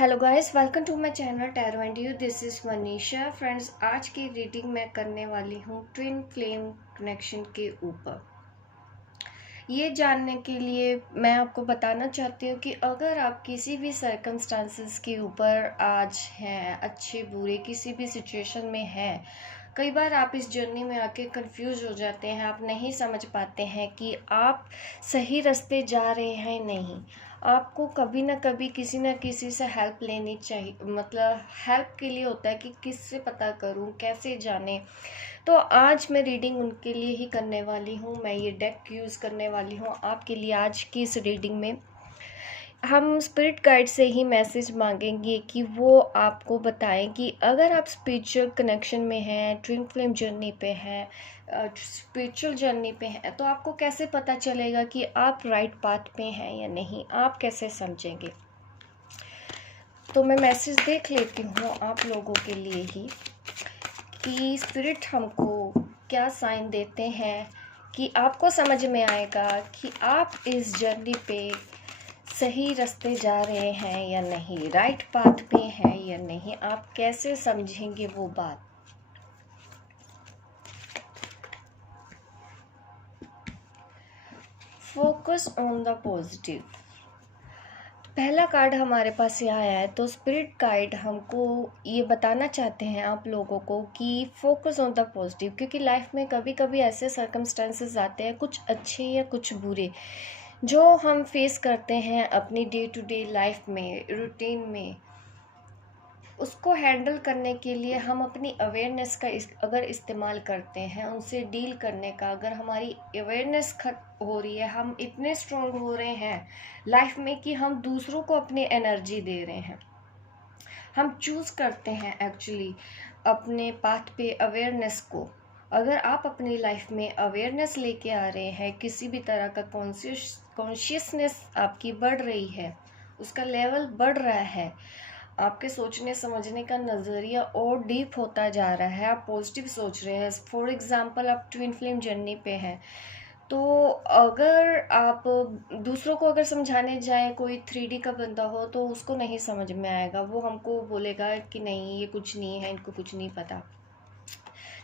Hello guys, welcome to my channel tarot and you. This is Manisha. Friends, आज की reading मैं करने वाली हूँ ट्विन फ्लेम कनेक्शन के ऊपर। ये जानने के लिए मैं आपको बताना चाहती हूँ कि अगर आप किसी भी सर्कमस्टांसेस के ऊपर आज हैं, अच्छे बुरे किसी भी सिचुएशन में हैं, कई बार आप इस जर्नी में आके कंफ्यूज हो जाते हैं। आप नहीं समझ पाते हैं कि आप सही रास्ते जा रहे हैं नहीं। आपको कभी ना कभी किसी ना किसी से हेल्प लेनी चाहिए। मतलब हेल्प के लिए होता है कि किससे पता करूं, कैसे जाने। तो आज मैं रीडिंग उनके लिए ही करने वाली हूँ। मैं ये डेक यूज़ करने वाली हूँ आपके लिए। आज की इस रीडिंग में हम स्पिरिट गाइड से ही मैसेज मांगेंगे कि वो आपको बताएं कि अगर आप स्पिरिचुअल कनेक्शन में हैं, ट्विन फ्लेम जर्नी पे हैं, स्पिरिचुअल जर्नी पे हैं, तो आपको कैसे पता चलेगा कि आप राइट पाथ पे हैं या नहीं। आप कैसे समझेंगे। तो मैं मैसेज देख लेती हूँ आप लोगों के लिए ही कि स्पिरिट हमको क्या साइन देते हैं कि आपको समझ में आएगा कि आप इस जर्नी पे सही रास्ते जा रहे हैं या नहीं, राइट पाथ पे हैं या नहीं। आप कैसे समझेंगे वो बात। Focus on the positive. पहला कार्ड हमारे पास ये आया है, तो स्पिरिट गाइड हमको ये बताना चाहते हैं आप लोगों को कि फोकस ऑन द पॉजिटिव, क्योंकि लाइफ में कभी कभी ऐसे सर्कमस्टेंसेस आते हैं, कुछ अच्छे या कुछ बुरे, जो हम फेस करते हैं अपनी डे टू डे लाइफ में, रूटीन में। उसको हैंडल करने के लिए हम अपनी अवेयरनेस का अगर इस्तेमाल करते हैं, उनसे डील करने का, अगर हमारी अवेयरनेस हो रही है, हम इतने स्ट्रांग हो रहे हैं लाइफ में कि हम दूसरों को अपनी एनर्जी दे रहे हैं। हम चूज़ करते हैं एक्चुअली अपने पाथ पे अवेयरनेस को। अगर आप अपनी लाइफ में अवेयरनेस लेके आ रहे हैं, किसी भी तरह का कॉन्शियसनेस आपकी बढ़ रही है, उसका लेवल बढ़ रहा है, आपके सोचने समझने का नज़रिया और डीप होता जा रहा है, आप पॉजिटिव सोच रहे हैं। फॉर एग्ज़ाम्पल, आप ट्विन फ्लेम जर्नी पे हैं, तो अगर आप दूसरों को अगर समझाने जाएं, कोई 3D का बंदा हो तो उसको नहीं समझ में आएगा। वो हमको बोलेगा कि नहीं, ये कुछ नहीं है, इनको कुछ नहीं पता।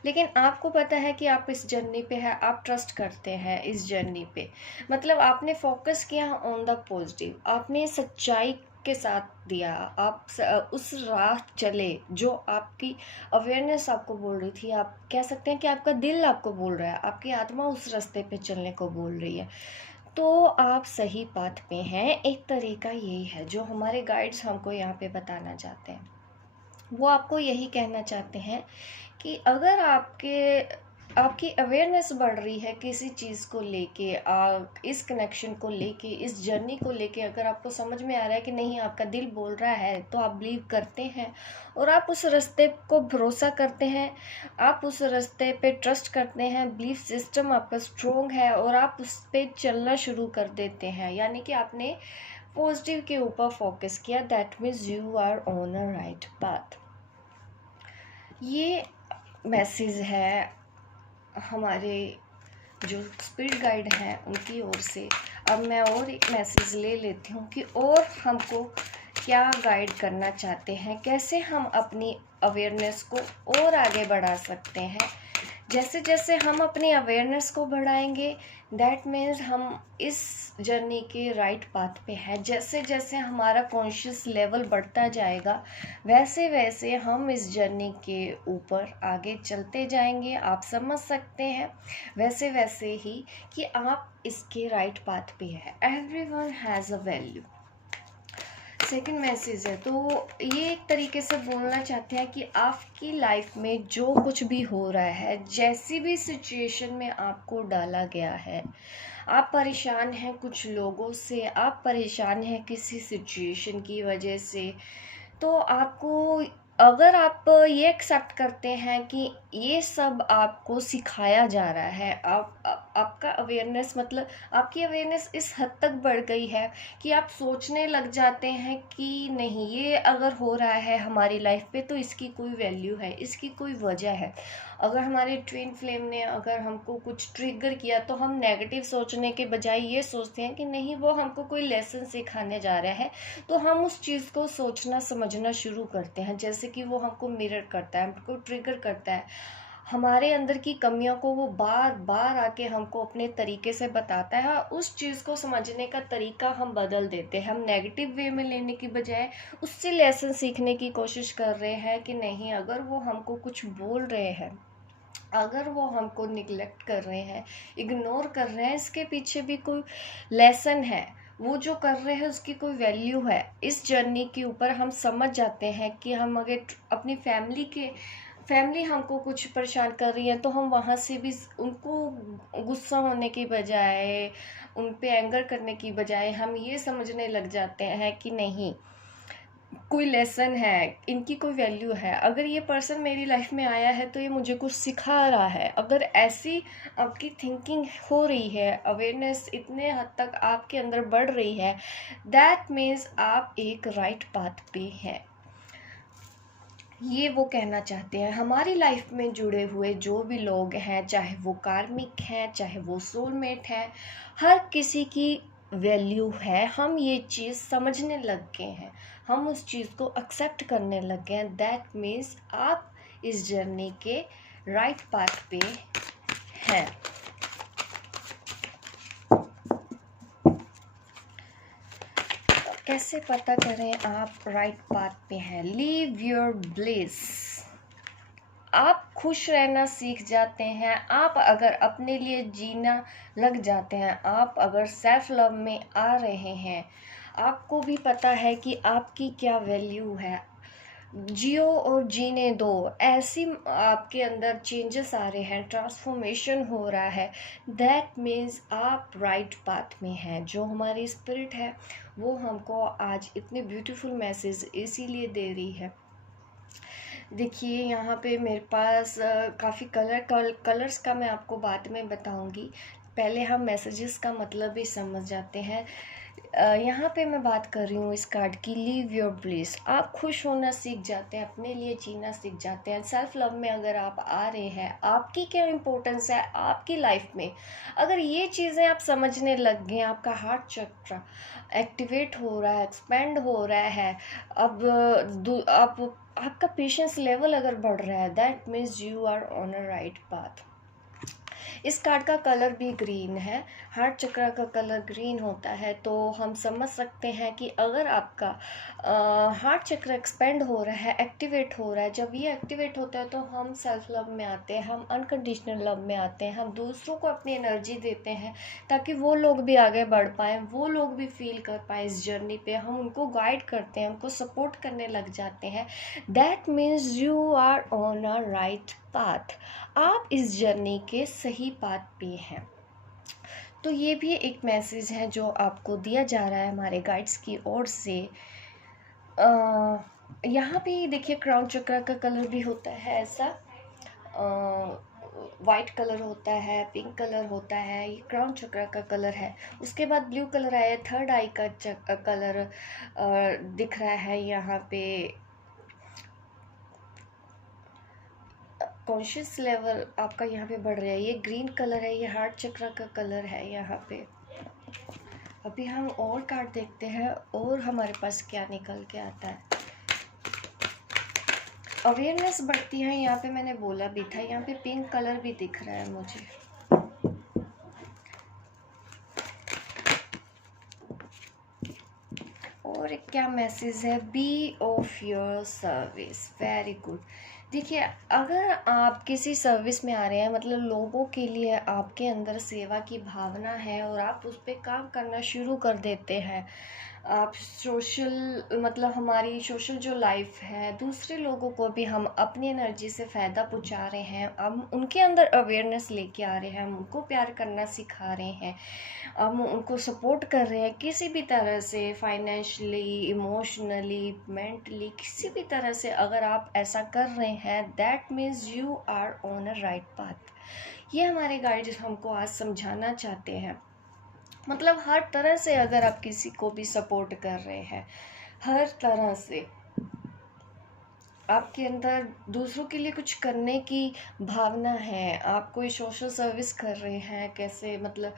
लेकिन आपको पता है कि आप इस जर्नी पे है, आप ट्रस्ट करते हैं इस जर्नी पे। मतलब आपने फोकस किया ऑन द पॉजिटिव, आपने सच्चाई के साथ दिया, आप उस राह चले जो आपकी अवेयरनेस आपको बोल रही थी। आप कह सकते हैं कि आपका दिल आपको बोल रहा है, आपकी आत्मा उस रास्ते पे चलने को बोल रही है। तो आप सही पाथ पे हैं। एक तरीका यही है जो हमारे गाइड्स हमको यहाँ पे बताना चाहते हैं। वो आपको यही कहना चाहते हैं कि अगर आपकी अवेयरनेस बढ़ रही है किसी चीज़ को लेके, इस कनेक्शन को लेके, इस जर्नी को लेके, अगर आपको समझ में आ रहा है कि नहीं, आपका दिल बोल रहा है, तो आप बिलीव करते हैं और आप उस रास्ते को भरोसा करते हैं, आप उस रास्ते पे ट्रस्ट करते हैं, बिलीफ सिस्टम आपका स्ट्रोंग है और आप उस पर चलना शुरू कर देते हैं। यानी कि आपने पॉजिटिव के ऊपर फोकस किया। That means you are on a right path. ये मैसेज है हमारे जो स्पिरिट गाइड हैं उनकी ओर से। अब मैं और एक मैसेज ले लेती हूँ कि और हमको क्या गाइड करना चाहते हैं, कैसे हम अपनी अवेयरनेस को और आगे बढ़ा सकते हैं। जैसे जैसे हम अपनी अवेयरनेस को बढ़ाएंगे, दैट मीन्स हम इस जर्नी के राइट पाथ पे हैं। जैसे जैसे हमारा कॉन्शियस लेवल बढ़ता जाएगा, वैसे वैसे हम इस जर्नी के ऊपर आगे चलते जाएंगे। आप समझ सकते हैं वैसे वैसे ही कि आप इसके राइट पाथ पे हैं। Everyone has a value. Second message है, तो ये एक तरीके से बोलना चाहते हैं कि आपकी लाइफ में जो कुछ भी हो रहा है, जैसी भी सिचुएशन में आपको डाला गया है, आप परेशान हैं कुछ लोगों से, आप परेशान हैं किसी सिचुएशन की वजह से, तो आपको, अगर आप ये एक्सेप्ट करते हैं कि ये सब आपको सिखाया जा रहा है, आपका अवेयरनेस मतलब आपकी अवेयरनेस इस हद तक बढ़ गई है कि आप सोचने लग जाते हैं कि नहीं, ये अगर हो रहा है हमारी लाइफ पे तो इसकी कोई वैल्यू है, इसकी कोई वजह है। अगर हमारे ट्विन फ्लेम ने अगर हमको कुछ ट्रिगर किया तो हम नेगेटिव सोचने के बजाय ये सोचते हैं कि नहीं, वो हमको कोई लेसन सिखाने जा रहा है, तो हम उस चीज़ को सोचना समझना शुरू करते हैं। जैसे कि वो हमको मिरर करता है, हमको ट्रिगर करता है, हमारे अंदर की कमियों को वो बार बार आके हमको अपने तरीके से बताता है। उस चीज़ को समझने का तरीका हम बदल देते हैं, हम नेगेटिव वे में लेने की बजाय उससे लेसन सीखने की कोशिश कर रहे हैं कि नहीं, अगर वो हमको कुछ बोल रहे हैं, अगर वो हमको निगलेक्ट कर रहे हैं, इग्नोर कर रहे हैं, इसके पीछे भी कोई लेसन है, वो जो कर रहे हैं उसकी कोई वैल्यू है। इस जर्नी के ऊपर हम समझ जाते हैं कि हम अगर अपनी फैमिली हमको कुछ परेशान कर रही है तो हम वहाँ से भी उनको गुस्सा होने की बजाय, उन पे एंगर करने की बजाय हम ये समझने लग जाते हैं कि नहीं, कोई लेसन है, इनकी कोई वैल्यू है, अगर ये पर्सन मेरी लाइफ में आया है तो ये मुझे कुछ सिखा रहा है। अगर ऐसी आपकी थिंकिंग हो रही है, अवेयरनेस इतने हद तक आपके अंदर बढ़ रही है, दैट मीन्स आप एक राइट पाथ पे हैं। ये वो कहना चाहते हैं। हमारी लाइफ में जुड़े हुए जो भी लोग हैं, चाहे वो कार्मिक हैं, चाहे वो सोलमेट हैं, हर किसी की वैल्यू है। हम ये चीज़ समझने लग गए हैं, हम उस चीज़ को एक्सेप्ट करने लग गए हैं। दैट मीन्स आप इस जर्नी के राइट पाथ पे हैं। कैसे पता करें आप राइट पाथ पे हैं? Leave your bliss. आप खुश रहना सीख जाते हैं, आप अगर अपने लिए जीना लग जाते हैं, आप अगर सेल्फ लव में आ रहे हैं, आपको भी पता है कि आपकी क्या वैल्यू है, जियो और जीने दो, ऐसी आपके अंदर चेंजेस आ रहे हैं, ट्रांसफॉर्मेशन हो रहा है, दैट मीन्स आप राइट पाथ में हैं। जो हमारी स्पिरिट है वो हमको आज इतने ब्यूटीफुल मैसेज इसीलिए दे रही है। देखिए यहाँ पे मेरे पास काफ़ी कलर्स का मैं आपको बाद में बताऊंगी, पहले हम मैसेजेस का मतलब भी समझ जाते हैं। यहाँ पे मैं बात कर रही हूँ इस कार्ड की, लीव योर ब्लिस। आप खुश होना सीख जाते हैं, अपने लिए जीना सीख जाते हैं। सेल्फ लव में अगर आप आ रहे हैं, आपकी क्या इम्पोर्टेंस है आपकी लाइफ में, अगर ये चीज़ें आप समझने लग गए, आपका हार्ट चक्र एक्टिवेट हो रहा है, एक्सपेंड हो रहा है, अब आपका पेशेंस लेवल अगर बढ़ रहा है, that means you are on a right path. इस कार्ड का कलर भी ग्रीन है, हार्ट चक्र का कलर ग्रीन होता है, तो हम समझ सकते हैं कि अगर आपका हार्ट चक्र एक्सपेंड हो रहा है, एक्टिवेट हो रहा है, जब ये एक्टिवेट होता है तो हम सेल्फ लव में आते हैं, हम अनकंडीशनल लव में आते हैं, हम दूसरों को अपनी एनर्जी देते हैं ताकि वो लोग भी आगे बढ़ पाएँ, वो लोग भी फील कर पाएँ इस जर्नी पे, हम उनको गाइड करते हैं, उनको सपोर्ट करने लग जाते हैं। That means you are on a right path, आप इस जर्नी के सही पाथ पे हैं। तो ये भी एक मैसेज है जो आपको दिया जा रहा है हमारे गाइड्स की ओर से। यहाँ पे देखिए क्राउन चक्र का कलर भी होता है ऐसा, वाइट कलर होता है, पिंक कलर होता है, ये क्राउन चक्र का कलर है। उसके बाद ब्लू कलर आया, थर्ड आई का कलर दिख रहा है यहाँ पे। कॉन्शियस लेवल आपका यहाँ पे बढ़ रहा है, ये ग्रीन कलर है, ये हार्ट चक्र का कलर है यहाँ पे। अभी हम और कार्ड देखते हैं और हमारे पास क्या निकल के आता है। अवेयरनेस बढ़ती है, यहाँ पे मैंने बोला भी था, यहाँ पे पिंक कलर भी दिख रहा है मुझे। और क्या मैसेज है, be of your service, very good. देखिए अगर आप किसी सर्विस में आ रहे हैं, मतलब लोगों के लिए आपके अंदर सेवा की भावना है और आप उस पर काम करना शुरू कर देते हैं, आप सोशल मतलब हमारी सोशल जो लाइफ है, दूसरे लोगों को भी हम अपनी एनर्जी से फ़ायदा पहुंचा रहे हैं, हम उनके अंदर अवेयरनेस लेके आ रहे हैं, हम उनको प्यार करना सिखा रहे हैं, हम उनको सपोर्ट कर रहे हैं किसी भी तरह से, फाइनेंशियली, इमोशनली, मेंटली, किसी भी तरह से। अगर आप ऐसा कर रहे हैं, that means you are on a right path. ये हमारे गाइड्स हमको आज समझाना चाहते हैं। मतलब हर तरह से अगर आप किसी को भी सपोर्ट कर रहे हैं, हर तरह से आपके अंदर दूसरों के लिए कुछ करने की भावना है, आप कोई सोशल सर्विस कर रहे हैं, कैसे मतलब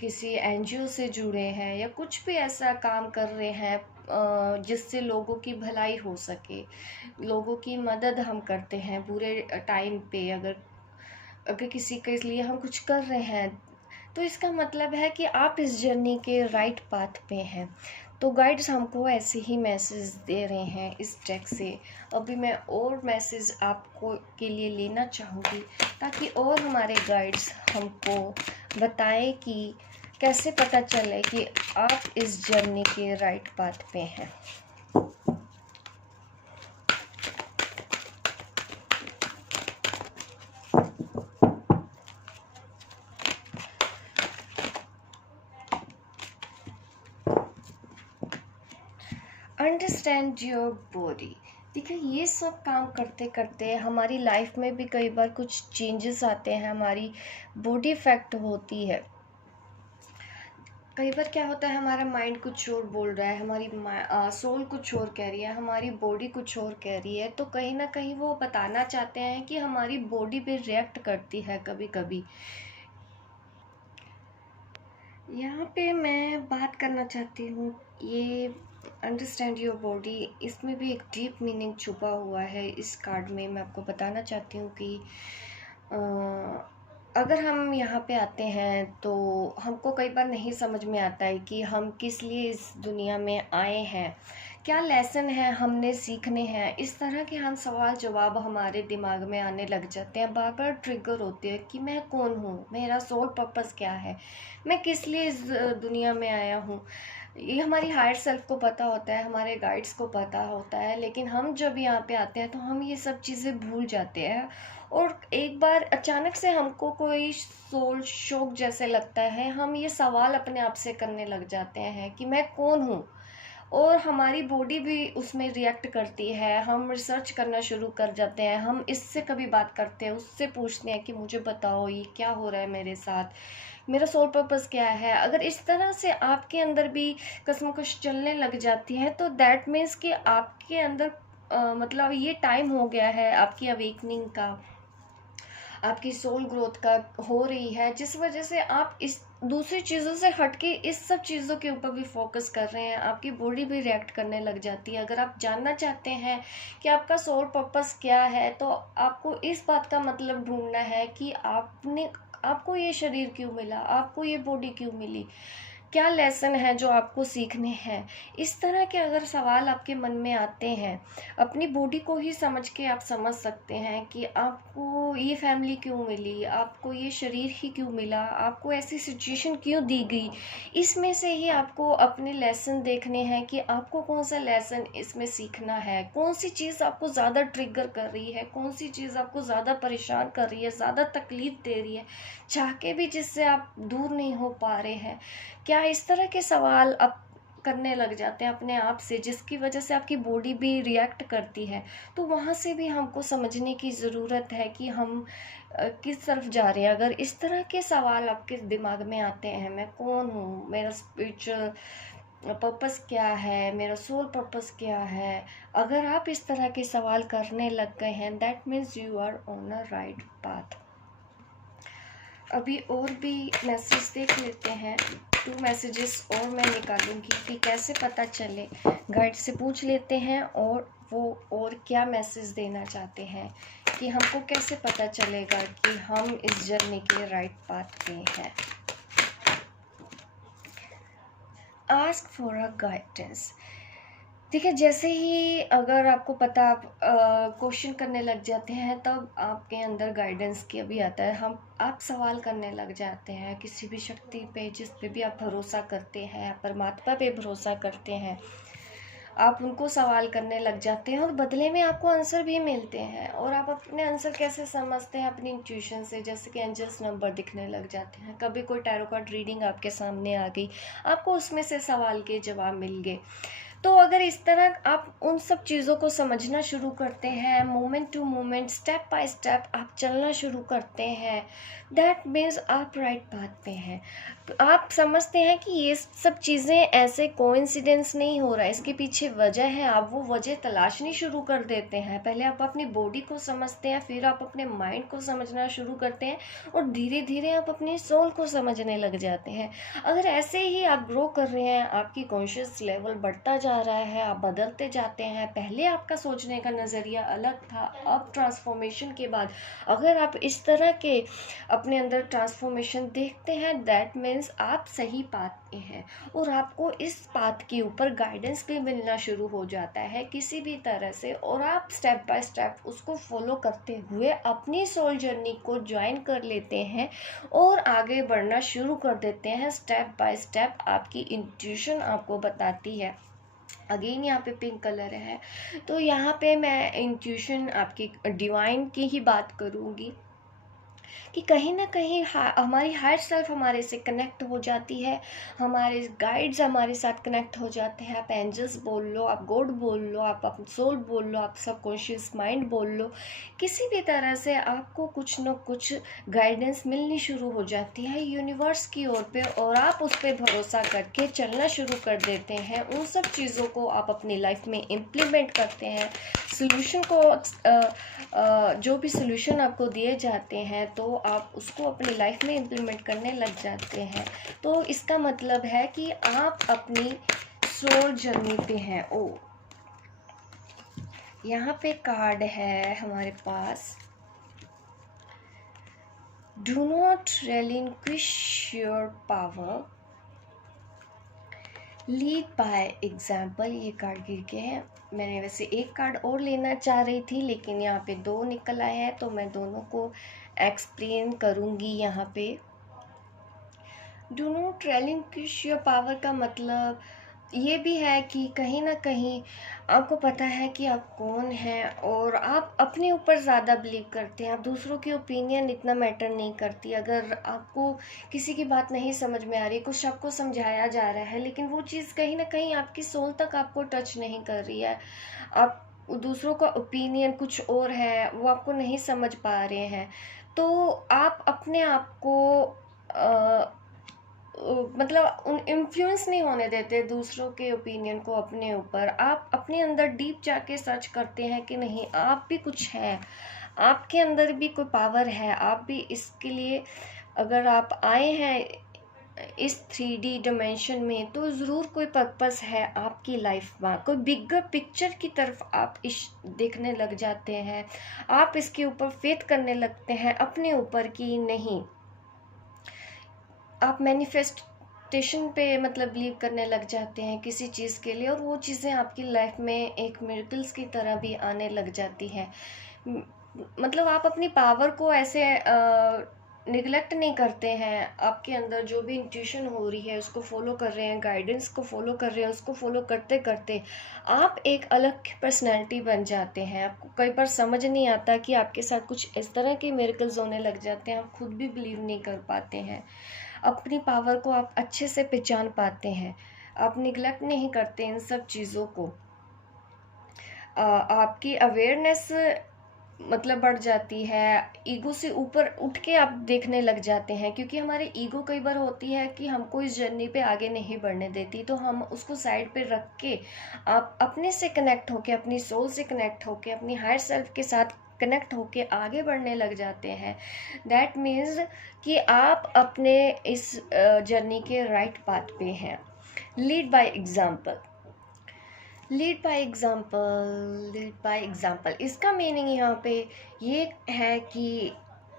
किसी एनजीओ से जुड़े हैं या कुछ भी ऐसा काम कर रहे हैं जिससे लोगों की भलाई हो सके, लोगों की मदद हम करते हैं पूरे टाइम पे। अगर अगर किसी के लिए हम कुछ कर रहे हैं, तो इसका मतलब है कि आप इस जर्नी के राइट पाथ पे हैं। तो गाइड्स हमको ऐसे ही मैसेज दे रहे हैं इस ट्रैक से। अभी मैं और मैसेज आपको के लिए लेना चाहूँगी, ताकि और हमारे गाइड्स हमको बताएं कि कैसे पता चले कि आप इस जर्नी के राइट पाथ पे हैं। Understand your body. देखिए, ये सब काम करते करते हमारी लाइफ में भी कई बार कुछ चेंजेस आते हैं, हमारी बॉडी इफेक्ट होती है। कई बार क्या होता है, हमारा माइंड कुछ और बोल रहा है, हमारी सोल कुछ और कह रही है, हमारी बॉडी कुछ और कह रही है। तो कहीं ना कहीं वो बताना चाहते हैं कि हमारी बॉडी भी रिएक्ट करती है कभी कभी। यहाँ पे मैं बात करना चाहती हूँ, ये अंडरस्टैंड योर बॉडी, इसमें भी एक डीप मीनिंग छुपा हुआ है। इस कार्ड में मैं आपको बताना चाहती हूँ कि अगर हम यहाँ पे आते हैं तो हमको कई बार नहीं समझ में आता है कि हम किस लिए इस दुनिया में आए हैं, क्या लेसन है हमने सीखने हैं। इस तरह के हम सवाल जवाब हमारे दिमाग में आने लग जाते हैं, बार बार ट्रिगर होते हैं कि मैं कौन हूँ, मेरा सोल पर्पस क्या है, मैं किस लिए इस दुनिया में आया हूँ। ये हमारी हायर सेल्फ को पता होता है, हमारे गाइड्स को पता होता है, लेकिन हम जब यहाँ पे आते हैं तो हम ये सब चीज़ें भूल जाते हैं। और एक बार अचानक से हमको कोई सोल शॉक जैसे लगता है, हम ये सवाल अपने आप से करने लग जाते हैं कि मैं कौन हूँ। और हमारी बॉडी भी उसमें रिएक्ट करती है, हम रिसर्च करना शुरू कर जाते हैं, हम इससे कभी बात करते हैं, उससे पूछते हैं कि मुझे बताओ ये क्या हो रहा है मेरे साथ, मेरा सोल पर्पस क्या है। अगर इस तरह से आपके अंदर भी कसमकश चलने लग जाती है, तो दैट मीन्स कि आपके अंदर मतलब ये टाइम हो गया है आपकी अवेकनिंग का, आपकी सोल ग्रोथ का हो रही है, जिस वजह से आप इस दूसरी चीज़ों से हटके इस सब चीज़ों के ऊपर भी फोकस कर रहे हैं। आपकी बॉडी भी रिएक्ट करने लग जाती है। अगर आप जानना चाहते हैं कि आपका सोल पर्पस क्या है, तो आपको इस बात का मतलब ढूंढना है कि आपको ये शरीर क्यों मिला, आपको ये बॉडी क्यों मिली, क्या लेसन है जो आपको सीखने हैं। इस तरह के अगर सवाल आपके मन में आते हैं, अपनी बॉडी को ही समझ के आप समझ सकते हैं कि आपको ये फैमिली क्यों मिली, आपको ये शरीर ही क्यों मिला, आपको ऐसी सिचुएशन क्यों दी गई। इसमें से ही आपको अपने लेसन देखने हैं कि आपको कौन सा लेसन इसमें सीखना है, कौन सी चीज़ आपको ज़्यादा ट्रिगर कर रही है, कौन सी चीज़ आपको ज़्यादा परेशान कर रही है, ज़्यादा तकलीफ दे रही है, चाह के भी जिससे आप दूर नहीं हो पा रहे हैं। क्या इस तरह के सवाल आप करने लग जाते हैं अपने आप से, जिसकी वजह से आपकी बॉडी भी रिएक्ट करती है। तो वहाँ से भी हमको समझने की ज़रूरत है कि हम किस तरफ जा रहे हैं। अगर इस तरह के सवाल आपके दिमाग में आते हैं, मैं कौन हूँ, मेरा स्पिरिचुअल पर्पस क्या है, मेरा सोल पर्पस क्या है, अगर आप इस तरह के सवाल करने लग गए हैं, that means you are on a right path. अभी और भी मैसेज देख लेते हैं, 2 मैसेजेस और मैं निकालूंगी कि कैसे पता चले। गाइड से पूछ लेते हैं और वो और क्या मैसेज देना चाहते हैं, कि हमको कैसे पता चलेगा कि हम इस जर्नी के राइट पाथ पे हैं। Ask for a guidance. देखिए, जैसे ही अगर आपको पता, आप क्वेश्चन करने लग जाते हैं, तब आपके अंदर गाइडेंस की अभी आता है। हम आप सवाल करने लग जाते हैं किसी भी शक्ति पे, जिस पे भी आप भरोसा करते हैं, आप परमात्मा पे भरोसा करते हैं, आप उनको सवाल करने लग जाते हैं और बदले में आपको आंसर भी मिलते हैं। और आप अपने आंसर कैसे समझते हैं? अपनी इंट्यूशन से। जैसे कि एंजल्स नंबर दिखने लग जाते हैं, कभी कोई टैरो कार्ड रीडिंग आपके सामने आ गई, आपको उसमें से सवाल के जवाब मिल गए। तो अगर इस तरह आप उन सब चीज़ों को समझना शुरू करते हैं, moment to moment, step by step आप चलना शुरू करते हैं, दैट मीन्स आप राइट पाथ पे हैं। तो आप समझते हैं कि ये सब चीज़ें ऐसे कोइंसिडेंस नहीं हो रहा है, इसके पीछे वजह है। आप वो वजह तलाशनी शुरू कर देते हैं। पहले आप अपनी बॉडी को समझते हैं, फिर आप अपने माइंड को समझना शुरू करते हैं, और धीरे धीरे आप अपनी सोल को समझने लग जाते हैं। अगर ऐसे ही आप ग्रो कर रहे हैं, आपकी कॉन्शियस लेवल बढ़ता जा रहा है, आप बदलते जाते हैं। पहले आपका सोचने का नज़रिया अलग था, अब ट्रांसफॉर्मेशन के बाद अगर आप इस तरह के अपने अंदर ट्रांसफॉर्मेशन देखते हैं, दैट मीन्स आप सही पाथ पे हैं। और आपको इस पाथ के ऊपर गाइडेंस भी मिलना शुरू हो जाता है किसी भी तरह से, और आप स्टेप बाय स्टेप उसको फॉलो करते हुए अपनी सोल जर्नी को ज्वाइन कर लेते हैं और आगे बढ़ना शुरू कर देते हैं। स्टेप बाय स्टेप आपकी इंट्यूशन आपको बताती है। अगेन यहाँ पे पिंक कलर है, तो यहाँ पे मैं इंट्यूशन आपकी डिवाइन की ही बात करूँगी कि कहीं ना कहीं हमारी हायर सेल्फ हमारे से कनेक्ट हो जाती है, हमारे गाइड्स हमारे साथ कनेक्ट हो जाते हैं। आप एंजल्स बोल लो, आप गॉड बोल लो, आप अपनी सोल बोल लो, आप सबकॉन्शियस माइंड बोल लो, किसी भी तरह से आपको कुछ न कुछ गाइडेंस मिलनी शुरू हो जाती है यूनिवर्स की ओर पे, और आप उस पर भरोसा करके चलना शुरू कर देते हैं। उन सब चीज़ों को आप अपनी लाइफ में इम्प्लीमेंट करते हैं। सोल्यूशन को जो भी सोल्यूशन आपको दिए जाते हैं, तो आप उसको अपनी लाइफ में इम्प्लीमेंट करने लग जाते हैं। तो इसका मतलब है कि आप अपनी सोल जर्नी पे हैं। ओ, यहाँ पे कार्ड है हमारे पास, do not relinquish your power, lead by example. ये कार्ड गिर के हैं। मैंने वैसे एक कार्ड और लेना चाह रही थी, लेकिन यहाँ पे दो निकल आए हैं, तो मैं दोनों को एक्सप्लेन करूँगी यहाँ पे। Do not relinquish your power का मतलब ये भी है कि कहीं ना कहीं आपको पता है कि आप कौन हैं, और आप अपने ऊपर ज़्यादा बिलीव करते हैं। आप दूसरों की ओपिनियन इतना मैटर नहीं करती। अगर आपको किसी की बात नहीं समझ में आ रही, कुछ आपको समझाया जा रहा है, लेकिन वो चीज़ कहीं ना कहीं आपकी सोल तक आपको टच नहीं कर रही है, आप दूसरों का ओपिनियन कुछ और है, वो आपको नहीं समझ पा रहे हैं, तो आप अपने आप को मतलब उन इन्फ्लुएंस नहीं होने देते दूसरों के ओपिनियन को अपने ऊपर। आप अपने अंदर डीप जाके सर्च करते हैं कि नहीं, आप भी कुछ है, आपके अंदर भी कोई पावर है, आप भी इसके लिए, अगर आप आए हैं इस 3D डिमेंशन में, तो ज़रूर कोई पर्पस है आपकी लाइफ में। कोई बिगर पिक्चर की तरफ आप इस देखने लग जाते हैं, आप इसके ऊपर फेथ करने लगते हैं अपने ऊपर कि नहीं, आप मैनिफेस्टेशन पे मतलब बिलीव करने लग जाते हैं किसी चीज़ के लिए, और वो चीज़ें आपकी लाइफ में एक मिरेकल्स की तरह भी आने लग जाती हैं। मतलब आप अपनी पावर को ऐसे निगलेक्ट नहीं करते हैं। आपके अंदर जो भी इंट्यूशन हो रही है उसको फॉलो कर रहे हैं, गाइडेंस को फॉलो कर रहे हैं, उसको फॉलो करते करते आप एक अलग पर्सनैलिटी बन जाते हैं। आपको कई बार समझ नहीं आता कि आपके साथ कुछ इस तरह के मिरेकल्स होने लग जाते हैं, आप खुद भी बिलीव नहीं कर पाते हैं। अपनी पावर को आप अच्छे से पहचान पाते हैं, आप निगलेक्ट नहीं करते इन सब चीज़ों को। आपकी अवेयरनेस मतलब बढ़ जाती है, ईगो से ऊपर उठ के आप देखने लग जाते हैं, क्योंकि हमारे ईगो कई बार होती है कि हमको इस जर्नी पे आगे नहीं बढ़ने देती, तो हम उसको साइड पे रख के आप अपने से कनेक्ट होके, अपनी सोल से कनेक्ट होके, अपनी हायर सेल्फ के साथ कनेक्ट होके आगे बढ़ने लग जाते हैं। दैट मीन्स कि आप अपने इस जर्नी के राइट पाथ पे हैं। Lead by example, lead by example, lead by example, इसका मीनिंग यहाँ पे ये है कि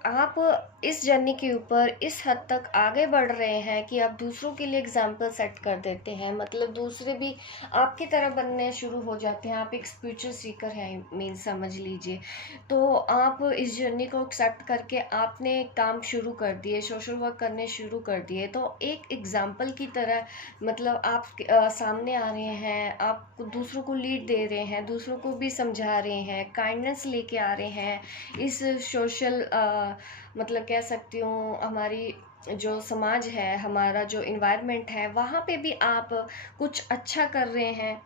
आप इस जर्नी के ऊपर इस हद तक आगे बढ़ रहे हैं कि आप दूसरों के लिए एग्जाम्पल सेट कर देते हैं, मतलब दूसरे भी आपकी तरह बनने शुरू हो जाते हैं। आप एक स्पिरिचुअल सीकर हैं मीन समझ लीजिए। तो आप इस जर्नी को एक्सेप्ट करके आपने काम शुरू कर दिए, सोशल वर्क करने शुरू कर दिए, तो एक एग्जाम्पल की तरह मतलब आप सामने आ रहे हैं, आप दूसरों को लीड दे रहे हैं, दूसरों को भी समझा रहे हैं, काइंडनेस लेके आ रहे हैं इस सोशल मतलब कह सकती हूँ हमारी जो समाज है, हमारा जो इन्वायरमेंट है, वहाँ पे भी आप कुछ अच्छा कर रहे हैं।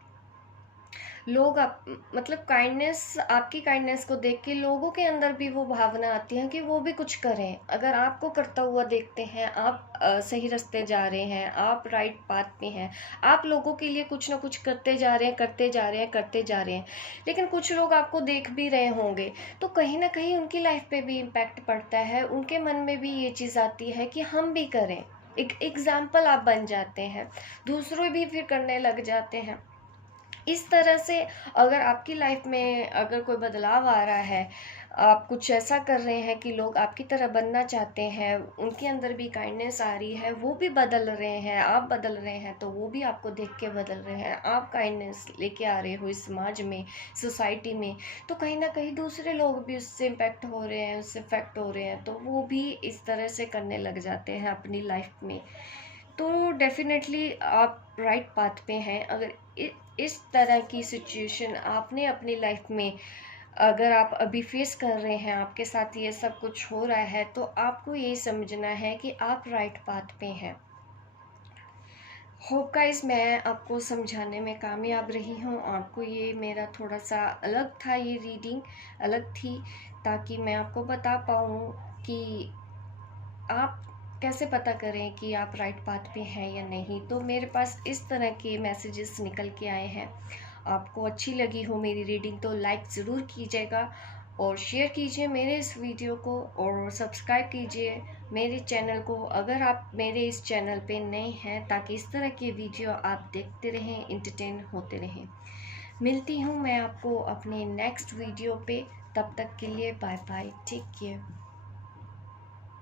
लोग आप मतलब काइंडनेस, आपकी काइंडनेस को देख के लोगों के अंदर भी वो भावना आती है कि वो भी कुछ करें। अगर आपको करता हुआ देखते हैं, आप सही रास्ते जा रहे हैं, आप राइट पाथ पे हैं, आप लोगों के लिए कुछ ना कुछ करते जा रहे हैं, करते जा रहे हैं, करते जा रहे हैं, लेकिन कुछ लोग आपको देख भी रहे होंगे, तो कहीं ना कहीं उनकी लाइफ पे भी इम्पैक्ट पड़ता है, उनके मन में भी ये चीज़ आती है कि हम भी करें। एक एग्जाम्पल आप बन जाते हैं, दूसरों भी फिर करने लग जाते हैं। इस तरह से अगर आपकी लाइफ में अगर कोई बदलाव आ रहा है, आप कुछ ऐसा कर रहे हैं कि लोग आपकी तरह बनना चाहते हैं, उनके अंदर भी काइंडनेस आ रही है, वो भी बदल रहे हैं, आप बदल रहे हैं, तो वो भी आपको देख के बदल रहे हैं, आप काइंडनेस लेके आ रहे हो इस समाज में, सोसाइटी में, तो कहीं ना कहीं दूसरे लोग भी उससे इम्पेक्ट हो रहे हैं, उससे इफेक्ट हो रहे हैं, तो वो भी इस तरह से करने लग जाते हैं अपनी लाइफ में। तो डेफिनेटली आप राइट पाथ पे हैं। अगर इस तरह की सिचुएशन आपने अपनी लाइफ में अगर आप अभी फेस कर रहे हैं, आपके साथ ये सब कुछ हो रहा है, तो आपको ये समझना है कि आप राइट पाथ पे हैं। होप गाइस मैं आपको समझाने में कामयाब रही हूँ। आपको ये मेरा थोड़ा सा अलग था, ये रीडिंग अलग थी, ताकि मैं आपको बता पाऊँ कि आप कैसे पता करें कि आप राइट पाथ पे हैं या नहीं। तो मेरे पास इस तरह के मैसेजेस निकल के आए हैं। आपको अच्छी लगी हो मेरी रीडिंग तो लाइक ज़रूर कीजिएगा और शेयर कीजिए मेरे इस वीडियो को, और सब्सक्राइब कीजिए मेरे चैनल को अगर आप मेरे इस चैनल पे नए हैं, ताकि इस तरह के वीडियो आप देखते रहें, इंटरटेन होते रहें। मिलती हूँ मैं आपको अपने नेक्स्ट वीडियो पे, तब तक के लिए बाय बाय, टेक केयर।